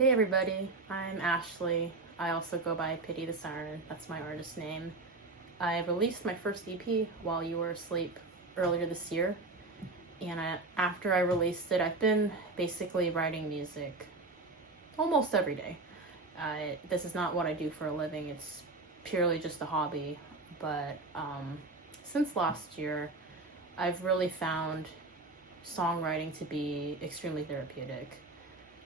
Hey everybody, I'm Ashley. I also go by Pity the Siren, that's my artist name. I released my first EP while you were asleep earlier this year, and after I released it, I've been basically writing music almost every day. This is not what I do for a living, it's purely just a hobby, but since last year, I've really found songwriting to be extremely therapeutic.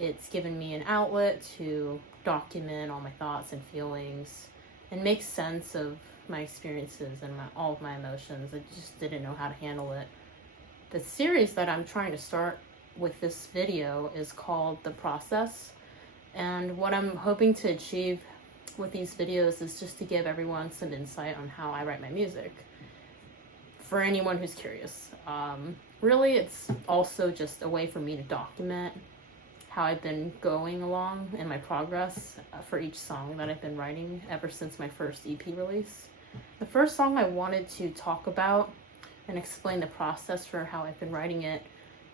It's given me an outlet to document all my thoughts and feelings and make sense of my experiences and all of my emotions. I just didn't know how to handle it. The series that I'm trying to start with this video is called The Process. And what I'm hoping to achieve with these videos is just to give everyone some insight on how I write my music. For anyone who's curious. Really, it's also just a way for me to document how I've been going along and my progress for each song that I've been writing ever since my first EP release. The first song I wanted to talk about and explain the process for how I've been writing it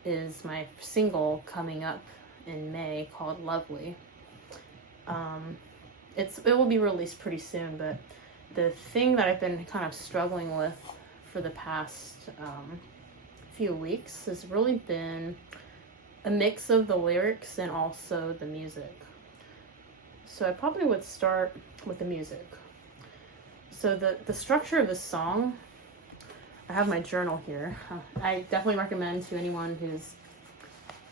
is my single coming up in May called Lovely. It will be released pretty soon, but the thing that I've been kind of struggling with for the past few weeks has really been a mix of the lyrics and also the music. So I probably would start with the music. So the structure of this song, I have my journal here. I definitely recommend to anyone who's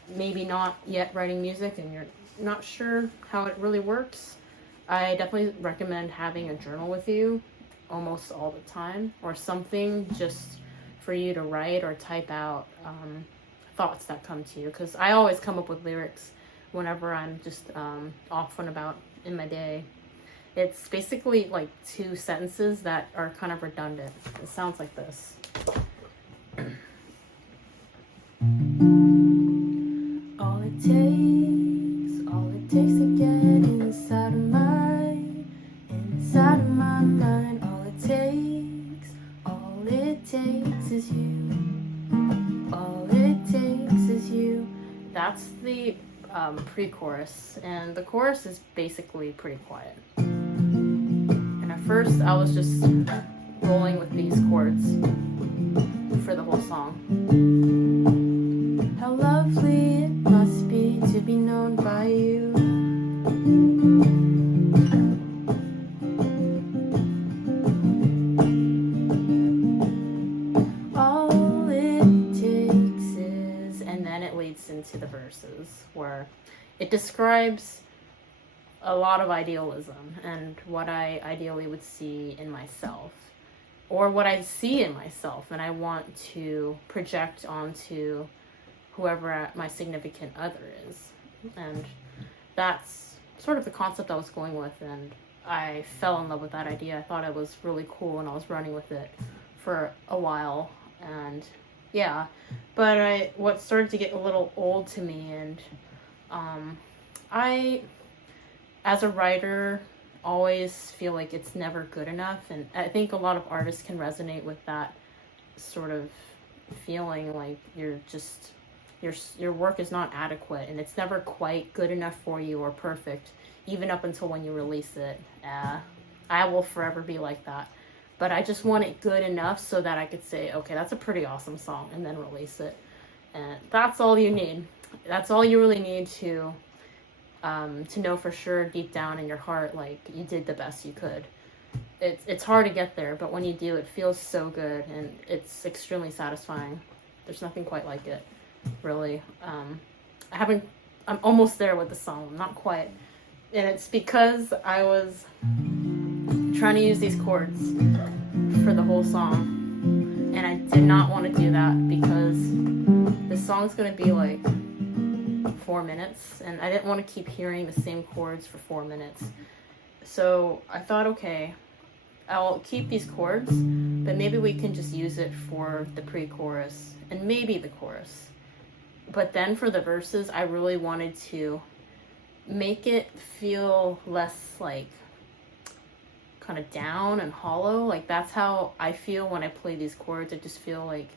maybe not yet writing music and you're not sure how it really works. I definitely recommend having a journal with you almost all the time, or something just for you to write or type out thoughts that come to you, because I always come up with lyrics whenever I'm just off and about in my day. It's basically like two sentences that are kind of redundant. It sounds like this. All it takes to get inside of my mind. All it takes is you. All it takes is you. That's the pre-chorus, and the chorus is basically pretty quiet. And at first, I was just rolling with these chords for the whole song. How lovely it must be to be known by you. Into the verses where it describes a lot of idealism and what I ideally would see in myself, or what I see in myself and I want to project onto whoever my significant other is. And that's sort of the concept I was going with, and I fell in love with that idea. I thought it was really cool and I was running with it for a while. And yeah, but what started to get a little old to me, and I, as a writer, always feel like it's never good enough, and I think a lot of artists can resonate with that sort of feeling, like your work is not adequate, and it's never quite good enough for you or perfect, even up until when you release it. I will forever be like that. But I just want it good enough so that I could say, okay, that's a pretty awesome song, and then release it. And that's all you need. That's all you really need to know for sure deep down in your heart, like, you did the best you could. It's hard to get there, but when you do, it feels so good, and it's extremely satisfying. There's nothing quite like it, really. I'm almost there with the song. I'm not quite. And it's because I was trying to use these chords for the whole song, and I did not want to do that because this song's going to be like 4 minutes, and I didn't want to keep hearing the same chords for 4 minutes. So I thought, okay, I'll keep these chords, but maybe we can just use it for the pre-chorus and maybe the chorus. But then for the verses, I really wanted to make it feel less like kind of down and hollow. Like, that's how I feel when I play these chords. I just feel like,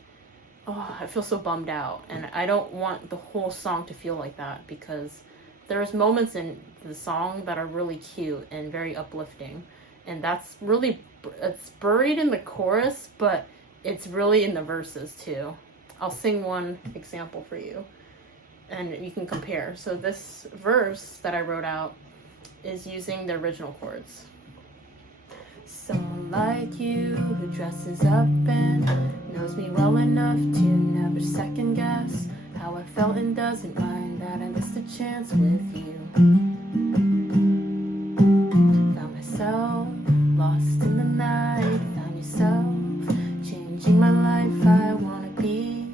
oh, I feel so bummed out, and I don't want the whole song to feel like that, because there's moments in the song that are really cute and very uplifting, and that's really, it's buried in the chorus, but it's really in the verses too. I'll sing one example for you and you can compare. So this verse that I wrote out is using the original chords. Someone like you who dresses up and knows me well enough to never second guess how I felt and doesn't mind that I missed a chance with you. Found myself lost in the night, found yourself changing my life. I wanna be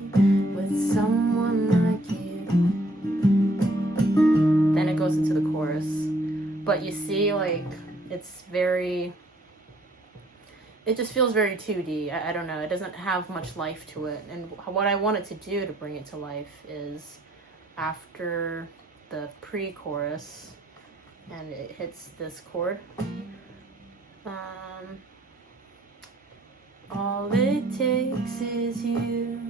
with someone like you. Then it goes into the chorus. But you see, like, it's very, it just feels very 2D. I don't know. It doesn't have much life to it. And what I wanted to do to bring it to life is after the pre-chorus and it hits this chord. All it takes is you.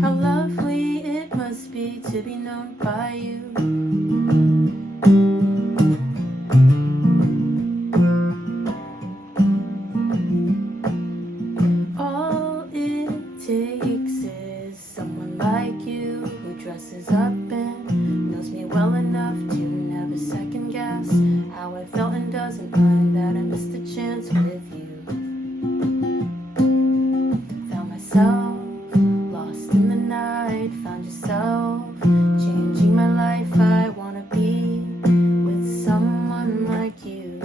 How lovely it must be to be known by you. All it takes is someone like you who dresses up and knows me well enough to never second guess how I felt and doesn't mind that I missed a chance with you. Found myself lost in the night, found yourself changing my life. I wanna be with someone like you.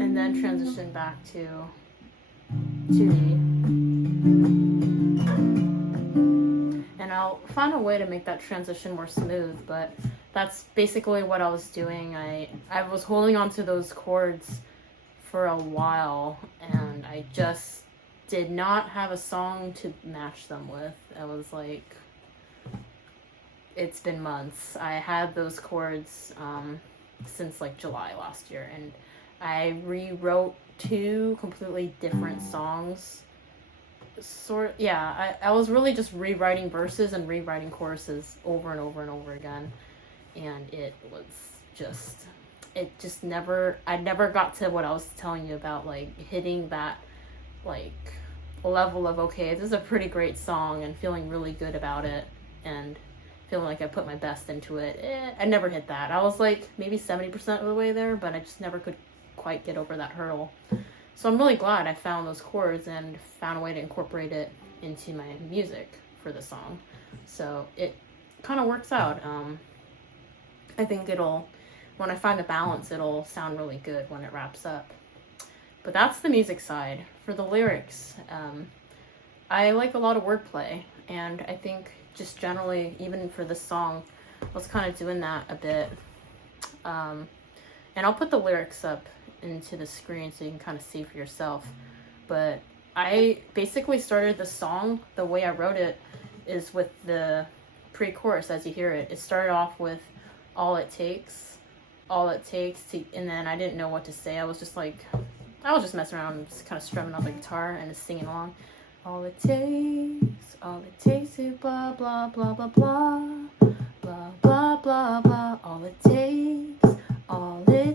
And then transition back to 2D. And I'll find a way to make that transition more smooth, but that's basically what I was doing. I was holding on to those chords for a while, and I just did not have a song to match them with. I was like, it's been months. I had those chords since like July last year, and I rewrote 2 completely different songs. I was really just rewriting verses and rewriting choruses over and over and over again, and I never got to what I was telling you about, like hitting that like level of, okay, this is a pretty great song, and feeling really good about it and feeling like I put my best into it. I never hit that. I was like maybe 70% of the way there, but I just never could quite get over that hurdle. So I'm really glad I found those chords and found a way to incorporate it into my music for the song. So it kind of works out. I think when I find the balance, it'll sound really good when it wraps up. But that's the music side. For the lyrics, I like a lot of wordplay, and I think just generally, even for this song, I was kind of doing that a bit. And I'll put the lyrics up into the screen so you can kind of see for yourself. But I basically started the song, the way I wrote it is with the pre-chorus. As you hear it, it started off with all it takes to, and then I didn't know what to say. I was just messing around and just kind of strumming on the guitar and just singing along. All it takes is blah blah blah blah blah blah blah blah blah. All it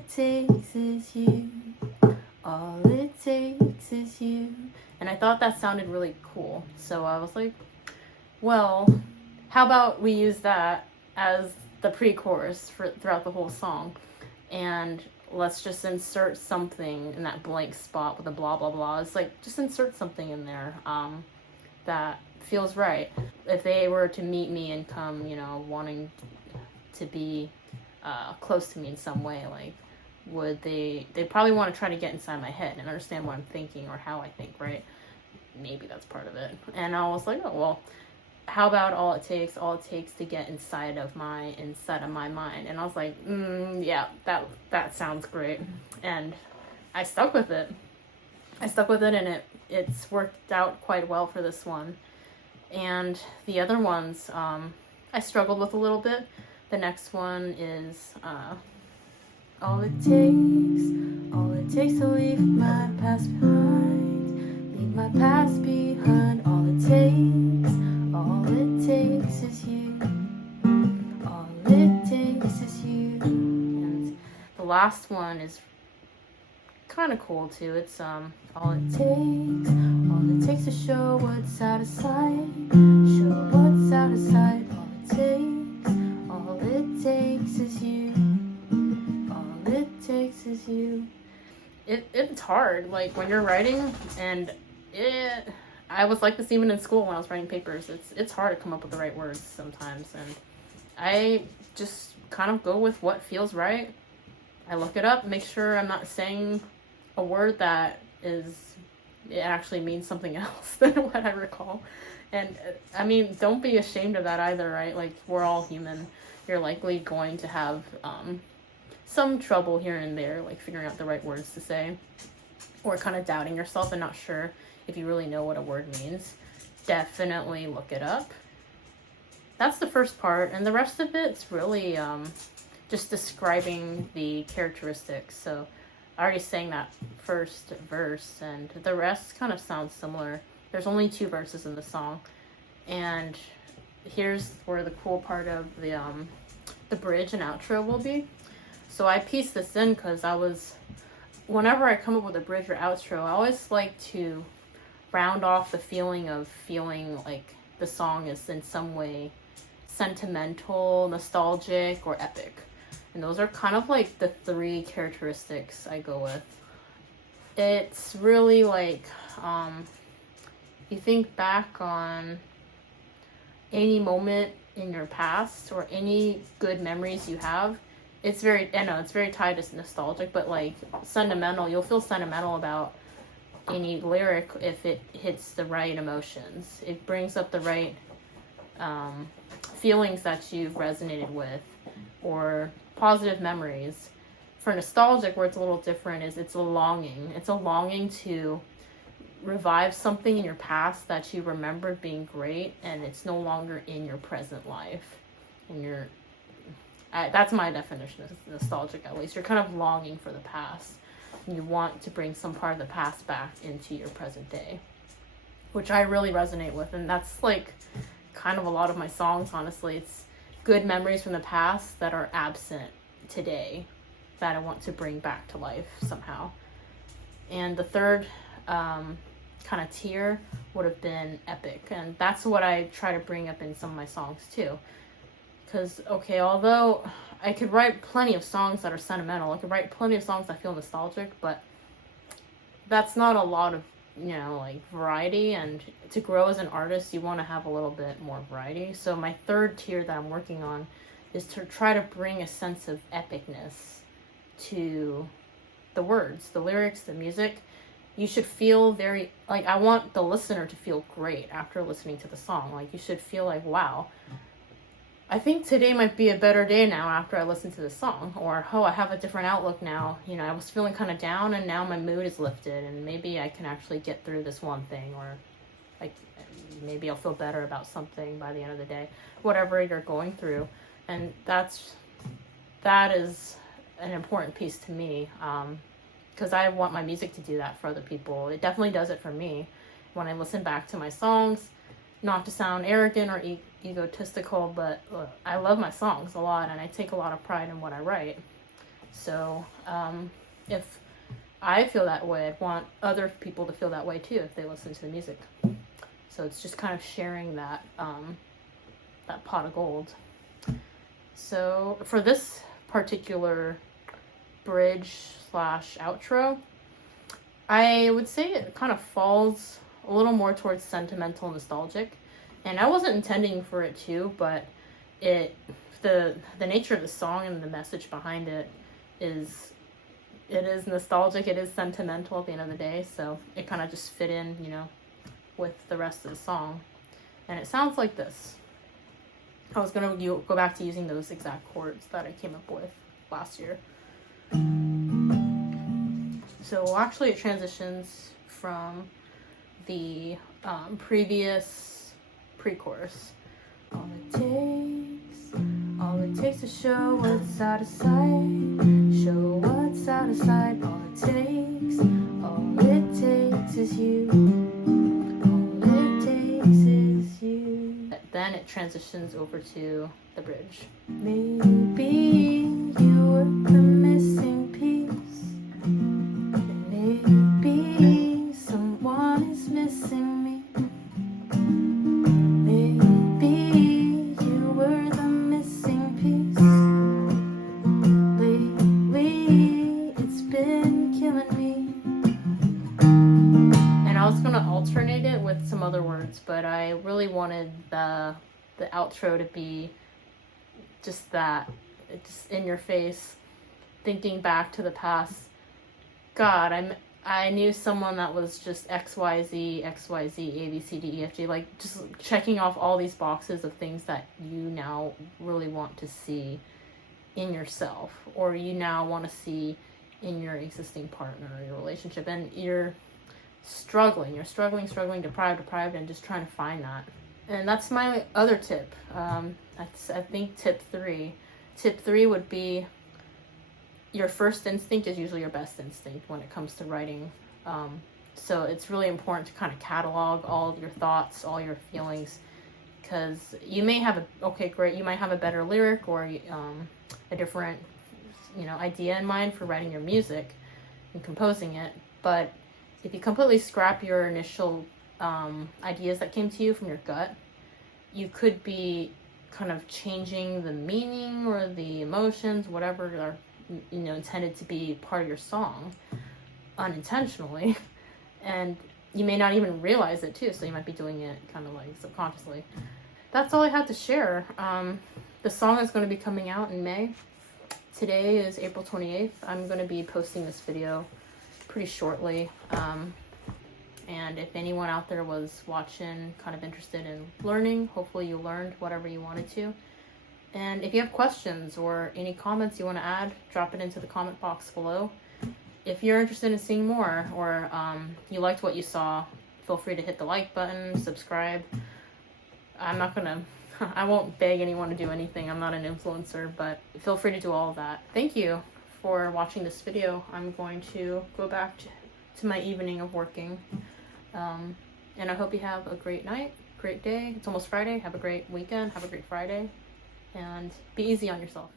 takes is you. All it takes is you. And I thought that sounded really cool, so I was like, well, how about we use that as the pre-chorus throughout the whole song, and let's just insert something in that blank spot with the blah blah blah. It's like, just insert something in there that feels right. If they were to meet me and come, wanting to be close to me in some way, like, would they probably want to try to get inside my head and understand what I'm thinking or how I think, right? Maybe that's part of it. And I was like, oh, well, how about all it takes to get inside of my mind? And I was like, yeah, that sounds great. And I stuck with it. And it's worked out quite well for this one. And the other ones, I struggled with a little bit. The next one is all it takes to last one is kind of cool too. It's all it takes to show what's out of sight. Show what's out of sight. All it takes is you. All it takes is you. It's hard, like when you're writing, and I was like this even in school when I was writing papers. It's hard to come up with the right words sometimes, and I just kind of go with what feels right. I look it up, make sure I'm not saying a word that it actually means something else than what I recall. And I mean, don't be ashamed of that either, right? Like, we're all human. You're likely going to have some trouble here and there, like figuring out the right words to say, or kind of doubting yourself and not sure if you really know what a word means. Definitely look it up. That's the first part, and the rest of it's really just describing the characteristics. So I already sang that first verse, and the rest kind of sounds similar. There's only 2 verses in the song, and here's where the cool part of the bridge and outro will be. So I pieced this in because whenever I come up with a bridge or outro, I always like to round off the feeling like the song is in some way sentimental, nostalgic, or epic. And those are kind of like the 3 characteristics I go with. It's really like, you think back on any moment in your past or any good memories you have. It's very tied to nostalgic, but like sentimental. You'll feel sentimental about any lyric if it hits the right emotions. It brings up the right feelings that you've resonated with, or positive memories. For nostalgic, where it's a little different, is it's a longing. It's a longing to revive something in your past that you remembered being great, and it's no longer in your present life. And that's my definition of nostalgic, at least. You're kind of longing for the past. And you want to bring some part of the past back into your present day, which I really resonate with. And that's like kind of a lot of my songs, honestly. It's good memories from the past that are absent today that I want to bring back to life somehow. And the third kind of tier would have been epic. And that's what I try to bring up in some of my songs too. Because, okay, although I could write plenty of songs that are sentimental, I could write plenty of songs that feel nostalgic, but that's not a lot of, like variety. And to grow as an artist, you want to have a little bit more variety. So my third tier that I'm working on is to try to bring a sense of epicness to the words, the lyrics, the music. You should feel I want the listener to feel great after listening to the song. Like, you should feel like, wow, I think today might be a better day now after I listen to the song. Or, oh, I have a different outlook now. I was feeling kind of down, and now my mood is lifted, and maybe I can actually get through this one thing, or like maybe I'll feel better about something by the end of the day. Whatever you're going through. And that is an important piece to me, because I want my music to do that for other people. It definitely does it for me. When I listen back to my songs, not to sound arrogant or egotistical, but look, I love my songs a lot, and I take a lot of pride in what I write. So if I feel that way, I'd want other people to feel that way too if they listen to the music. So it's just kind of sharing that pot of gold. So for this particular bridge/outro, I would say it kind of falls a little more towards sentimental, nostalgic. And I wasn't intending for it to, but the nature of the song and the message behind it is nostalgic, it is sentimental at the end of the day, so it kind of just fit in, with the rest of the song. And it sounds like this. I was going to go back to using those exact chords that I came up with last year. So actually it transitions from the previous pre-chorus. All it takes to show what's out of sight. Show what's out of sight. All it takes is you. All it takes is you. Then it transitions over to the bridge. Maybe you were the missing piece. been killing me. And I was gonna alternate it with some other words, but I really wanted the outro to be just that. It's just in your face, thinking back to the past. God, I knew someone that was just XYZ, ABCDEFG, like just checking off all these boxes of things that you now really want to see in yourself, or you now want to see in your existing partner or your relationship, and you're struggling, deprived, and just trying to find that. And that's my other tip. I think tip 3. Tip 3 would be, your first instinct is usually your best instinct when it comes to writing. So it's really important to kind of catalog all your thoughts, all your feelings, because you may have you might have a better lyric or a different, idea in mind for writing your music and composing it. But if you completely scrap your initial ideas that came to you from your gut, you could be kind of changing the meaning or the emotions, whatever are intended to be part of your song unintentionally, and you may not even realize it too, so you might be doing it kind of like subconsciously. That's all I had to share. The song is going to be coming out in May. Today is April 28th. I'm going to be posting this video pretty shortly, and if anyone out there was watching kind of interested in learning, hopefully you learned whatever you wanted to. And if you have questions or any comments you want to add, drop it into the comment box below. If you're interested in seeing more, or you liked what you saw, feel free to hit the like button, subscribe. I won't beg anyone to do anything. I'm not an influencer, but feel free to do all of that. Thank you for watching this video. I'm going to go back to my evening of working. And I hope you have a great night, great day. It's almost Friday. Have a great weekend. Have a great Friday. And be easy on yourself.